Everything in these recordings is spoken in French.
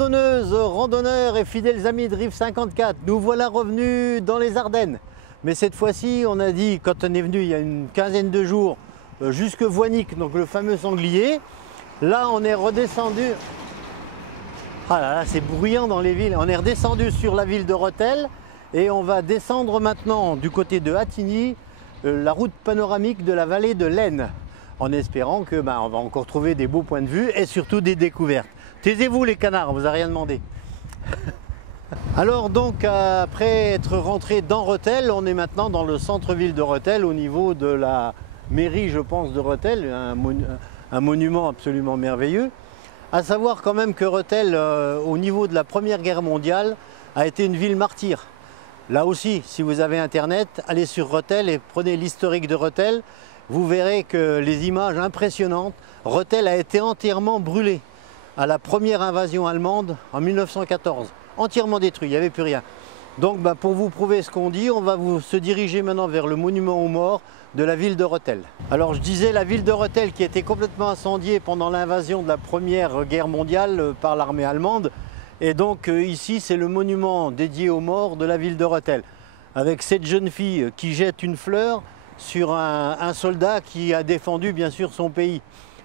Randonneuses, randonneurs et fidèles amis de Rive 54, nous voilà revenus dans les Ardennes. Mais cette fois-ci, on a dit, quand on est venu il y a une quinzaine de jours, jusque Voinic, donc le fameux sanglier. Là, on est redescendu. Ah là là, c'est bruyant dans les villes. On est redescendu sur la ville de Rethel et on va descendre maintenant du côté de Attigny, la route panoramique de la vallée de l'Aisne, en espérant que on va encore trouver des beaux points de vue et surtout des découvertes. Taisez-vous les canards, on vous a rien demandé. Alors donc, après être rentré dans Rethel, on est maintenant dans le centre-ville de Rethel, au niveau de la mairie, je pense, de Rethel, un monument absolument merveilleux. À savoir quand même que Rethel, au niveau de la Première Guerre mondiale, a été une ville martyre. Là aussi, si vous avez Internet, allez sur Rethel et prenez l'historique de Rethel. Vous verrez que les images impressionnantes, Rethel a été entièrement brûlée à la première invasion allemande en 1914. Entièrement détruit, il n'y avait plus rien. Donc pour vous prouver ce qu'on dit, on va se diriger maintenant vers le monument aux morts de la ville de Rethel. Alors je disais la ville de Rethel qui était complètement incendiée pendant l'invasion de la Première Guerre mondiale par l'armée allemande. Et donc ici c'est le monument dédié aux morts de la ville de Rethel. Avec cette jeune fille qui jette une fleur sur un soldat qui a défendu bien sûr son pays.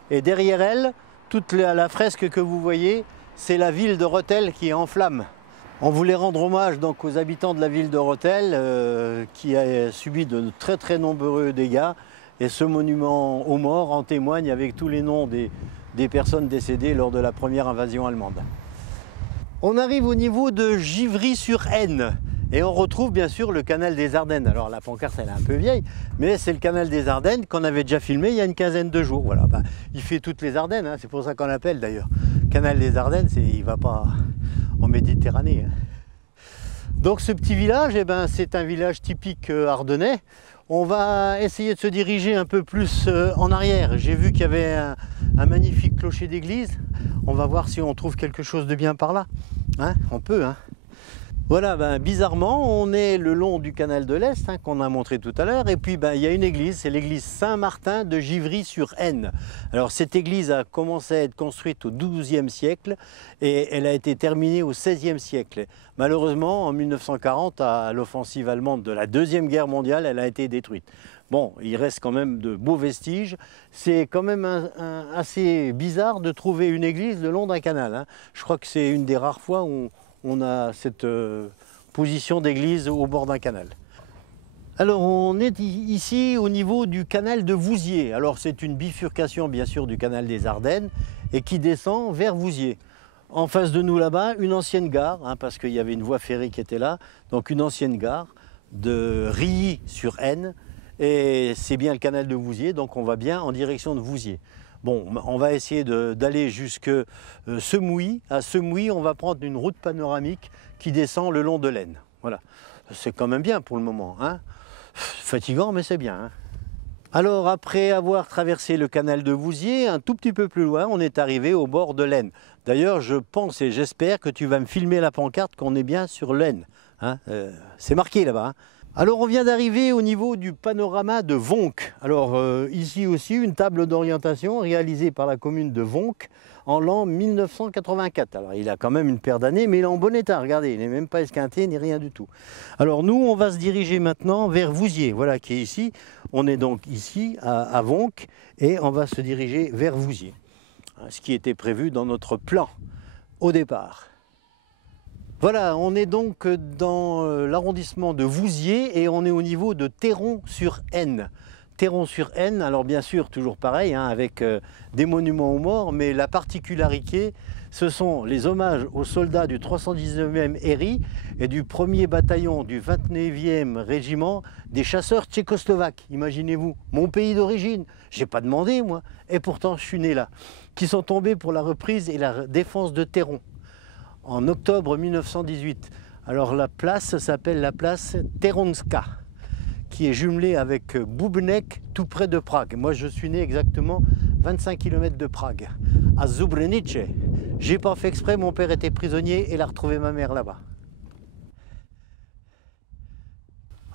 Et derrière elle, toute la fresque que vous voyez, c'est la ville de Rethel qui est en flammes. On voulait rendre hommage donc aux habitants de la ville de Rethel qui a subi de très nombreux dégâts. Et ce monument aux morts en témoigne avec tous les noms des personnes décédées lors de la première invasion allemande. On arrive au niveau de Givry-sur-Aisne. Et on retrouve bien sûr le canal des Ardennes. Alors la pancarte elle est un peu vieille, mais c'est le canal des Ardennes qu'on avait déjà filmé il y a une quinzaine de jours. Voilà, il fait toutes les Ardennes, hein, c'est pour ça qu'on l'appelle d'ailleurs. Canal des Ardennes, il ne va pas en Méditerranée. Hein. Donc ce petit village, c'est un village typique ardennais. On va essayer de se diriger un peu plus en arrière. J'ai vu qu'il y avait un magnifique clocher d'église. On va voir si on trouve quelque chose de bien par là. Hein, on peut, hein. Voilà, bizarrement, on est le long du canal de l'Est, hein, qu'on a montré tout à l'heure, et puis il y a une église, c'est l'église Saint-Martin de Givry-sur-Aisne. Alors cette église a commencé à être construite au XIIe siècle et elle a été terminée au XVIe siècle. Malheureusement, en 1940, à l'offensive allemande de la Deuxième Guerre mondiale, elle a été détruite. Bon, il reste quand même de beaux vestiges. C'est quand même assez bizarre de trouver une église le long d'un canal. Hein. Je crois que c'est une des rares fois où on a cette position d'église au bord d'un canal. Alors on est ici au niveau du canal de Vouziers. Alors c'est une bifurcation bien sûr du canal des Ardennes et qui descend vers Vouziers. En face de nous là-bas, une ancienne gare, hein, parce qu'il y avait une voie ferrée qui était là, donc une ancienne gare de Rilly-sur-Aisne. Et c'est bien le canal de Vouziers, donc on va bien en direction de Vouziers. Bon, on va essayer d'aller jusque Semouilly. À Semouilly, on va prendre une route panoramique qui descend le long de l'Aisne. Voilà, c'est quand même bien pour le moment. Hein. Fatigant, mais c'est bien. Hein. Alors, après avoir traversé le canal de Vouziers, un tout petit peu plus loin, on est arrivé au bord de l'Aisne. D'ailleurs, je pense et j'espère que tu vas me filmer la pancarte qu'on est bien sur l'Aisne. Hein. C'est marqué là-bas. Hein. Alors on vient d'arriver au niveau du panorama de Vonc. Alors ici aussi une table d'orientation réalisée par la commune de Vonc en l'an 1984. Alors il a quand même une paire d'années mais il est en bon état, regardez, il n'est même pas esquinté ni rien du tout. Alors nous on va se diriger maintenant vers Vouziers, voilà qui est ici. On est donc ici à Vonc et on va se diriger vers Vouziers. Ce qui était prévu dans notre plan au départ. Voilà, on est donc dans l'arrondissement de Vouziers et on est au niveau de Théron-sur-Aisne. Théron-sur-Aisne, alors bien sûr, toujours pareil, hein, avec des monuments aux morts, mais la particularité, ce sont les hommages aux soldats du 319e HERI et du 1er bataillon du 29e régiment des chasseurs tchécoslovaques. Imaginez-vous, mon pays d'origine, j'ai pas demandé moi, et pourtant je suis né là, qui sont tombés pour la reprise et la défense de Théron. En octobre 1918. Alors la place s'appelle la place Théronska, qui est jumelée avec Bubnek, tout près de Prague. Moi je suis né exactement 25 km de Prague, à Zubrenice. J'ai pas fait exprès, mon père était prisonnier et il a retrouvé ma mère là-bas.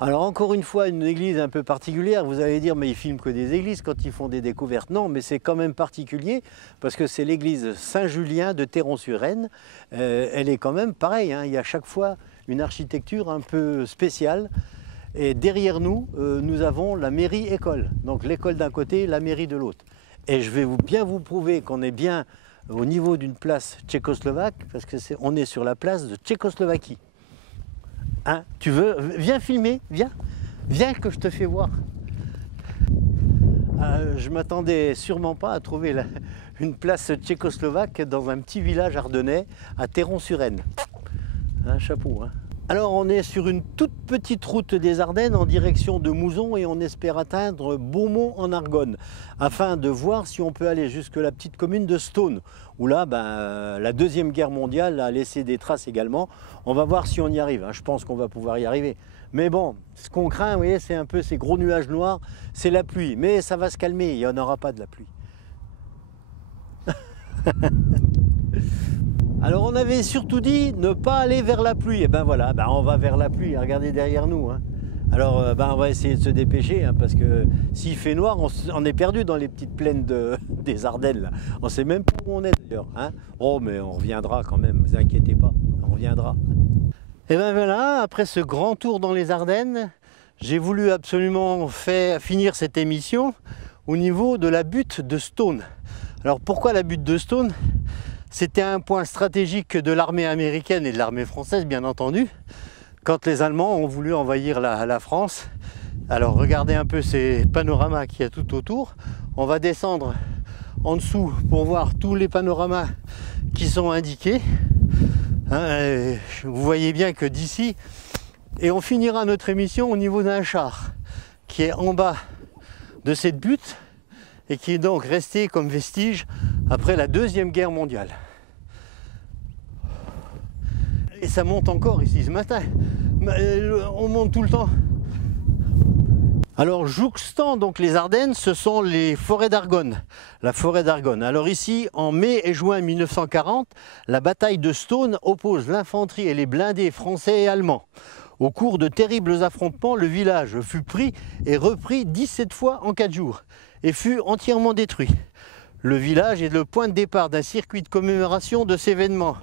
Alors encore une fois, une église un peu particulière. Vous allez dire, mais ils filment que des églises quand ils font des découvertes. Non, mais c'est quand même particulier parce que c'est l'église Saint-Julien de Théron-sur-Aisne. Elle est quand même pareille, hein. Il y a à chaque fois une architecture un peu spéciale. Et derrière nous, nous avons la mairie-école. Donc l'école d'un côté, la mairie de l'autre. Et je vais bien vous prouver qu'on est bien au niveau d'une place tchécoslovaque parce qu'on est sur la place de Tchécoslovaquie. Hein, tu veux? Viens filmer, viens que je te fais voir. Je m'attendais sûrement pas à trouver une place tchécoslovaque dans un petit village ardennais à Théron-sur-Aisne. Un chapeau, hein. Alors on est sur une toute petite route des Ardennes en direction de Mouzon et on espère atteindre Beaumont en Argonne afin de voir si on peut aller jusque la petite commune de Stone où là la Deuxième Guerre mondiale a laissé des traces également. On va voir si on y arrive, hein. Je pense qu'on va pouvoir y arriver. Mais bon, ce qu'on craint, vous voyez, c'est un peu ces gros nuages noirs, c'est la pluie. Mais ça va se calmer, il n'y en aura pas de la pluie. Alors on avait surtout dit ne pas aller vers la pluie, et ben voilà, on va vers la pluie, regardez derrière nous, hein. Alors on va essayer de se dépêcher, hein, parce que s'il fait noir, on est perdu dans les petites plaines des Ardennes, là. On ne sait même pas où on est d'ailleurs, hein. Oh mais on reviendra quand même, ne vous inquiétez pas, on reviendra. Et ben voilà, après ce grand tour dans les Ardennes, j'ai voulu absolument finir cette émission au niveau de la butte de Stone. Alors pourquoi la butte de Stone ? C'était un point stratégique de l'armée américaine et de l'armée française, bien entendu, quand les Allemands ont voulu envahir la France. Alors regardez un peu ces panoramas qu'il y a tout autour. On va descendre en dessous pour voir tous les panoramas qui sont indiqués. Hein, vous voyez bien que d'ici, et on finira notre émission au niveau d'un char qui est en bas de cette butte et qui est donc resté comme vestige après la Deuxième Guerre mondiale. Et ça monte encore ici ce matin. On monte tout le temps. Alors jouxtant donc les Ardennes, ce sont les forêts d'Argonne, la forêt d'Argonne. Alors ici, en mai et juin 1940, la bataille de Stone oppose l'infanterie et les blindés français et allemands. Au cours de terribles affrontements, le village fut pris et repris 17 fois en 4 jours et fut entièrement détruit. Le village est le point de départ d'un circuit de commémoration de ces événements.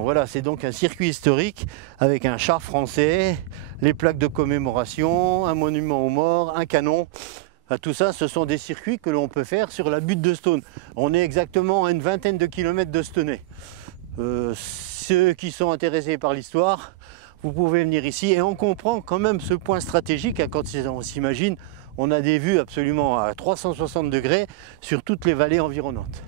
Voilà, c'est donc un circuit historique avec un char français, les plaques de commémoration, un monument aux morts, un canon. Tout ça, ce sont des circuits que l'on peut faire sur la butte de Stone. On est exactement à une vingtaine de kilomètres de Stoney. Ceux qui sont intéressés par l'histoire, vous pouvez venir ici et on comprend quand même ce point stratégique, hein, quand on s'imagine, on a des vues absolument à 360 degrés sur toutes les vallées environnantes.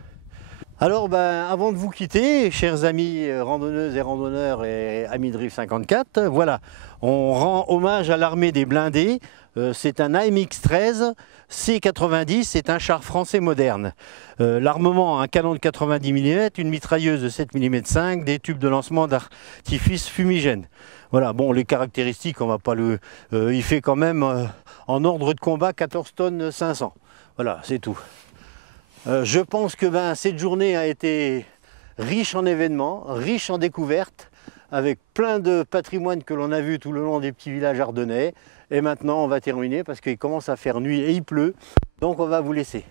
Alors avant de vous quitter, chers amis randonneuses et randonneurs et amis de Rive 54, voilà, on rend hommage à l'armée des blindés. C'est un AMX-13 C90, c'est un char français moderne. L'armement, un canon de 90 mm, une mitrailleuse de 7 mm 5, des tubes de lancement d'artifice fumigène. Voilà, bon, les caractéristiques, on va pas le... il fait quand même en ordre de combat 14 tonnes 500. Voilà, c'est tout. Je pense que cette journée a été riche en événements, riche en découvertes, avec plein de patrimoine que l'on a vu tout le long des petits villages ardennais. Et maintenant, on va terminer parce qu'il commence à faire nuit et il pleut. Donc, on va vous laisser.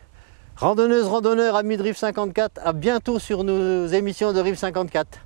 Randonneuses, randonneurs, amis de Rive 54, à bientôt sur nos émissions de Rive 54.